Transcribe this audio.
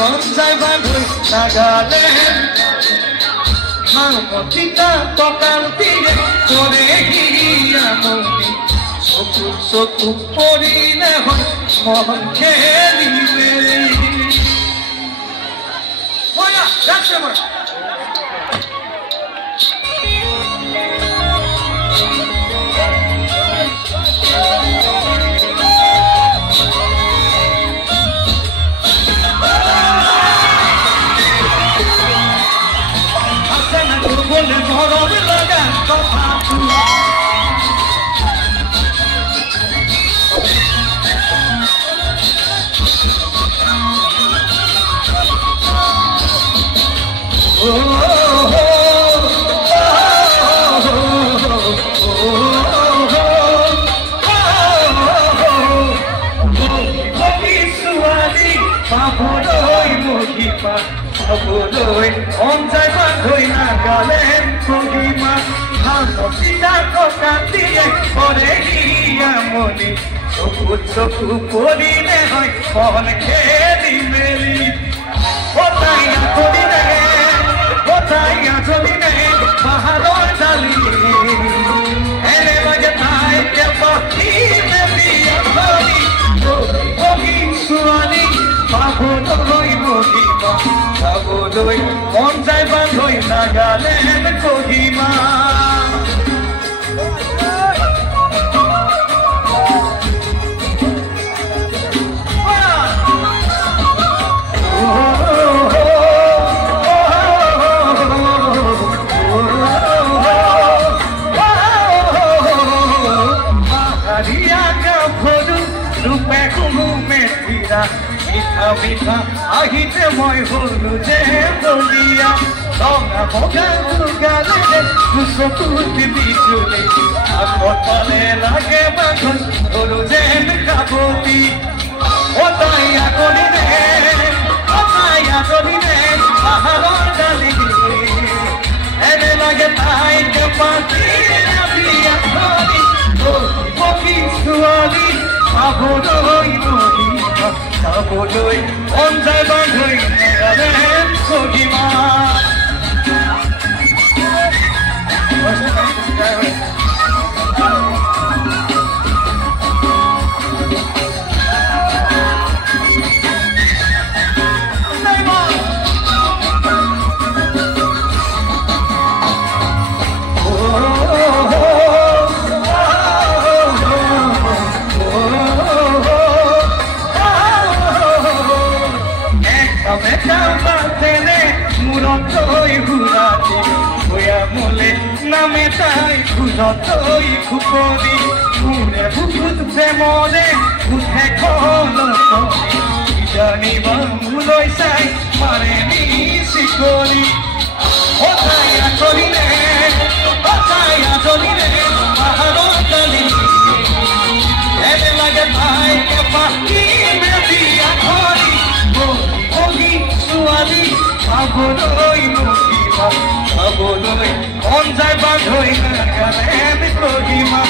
মন যায় বাঁধই নাগালে মানবিতা টকার দিয়ে করে গিয়া মনি চকু চকু পড়িলে হয় মন খেলিবে রাখছে আমার বলে গরম লাগা কথা Hãy món trái ban thôi là gà lên cô hi ma Mita ahite moi holu je bolia Donga moga gale kuso tuti bichule akotale lage bagon holu je kaboti otaya koline ahalo dali ene lage tai ke pati abia kodi koki suali abodoi noi Sabodoi, on jai bandhoi, nagalen kogima. Name tai khuzotoi khuponi mune bukut premone uthe kholo jani banguloi sai mare ni sikoli otaya koline mahalo dali ene lage tai ke paki me dia kholi ogi suali abodoi mukiba abodoi on jai bandhoi nagalen kogima